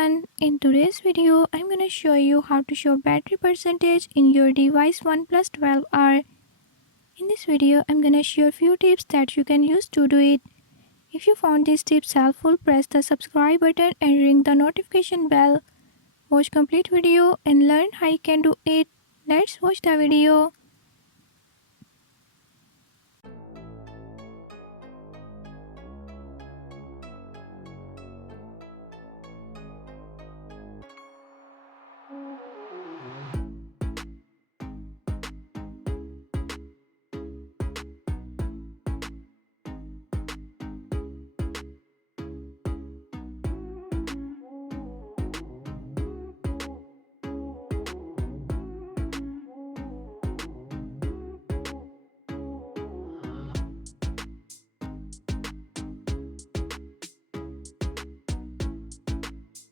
everyone, in today's video I'm gonna show you how to show battery percentage in your device Oneplus 12R. In this video I'm gonna share few tips that you can use to do it. If you found these tips helpful, press the subscribe button and ring the notification bell. Watch complete video and learn how you can do it. Let's watch the video.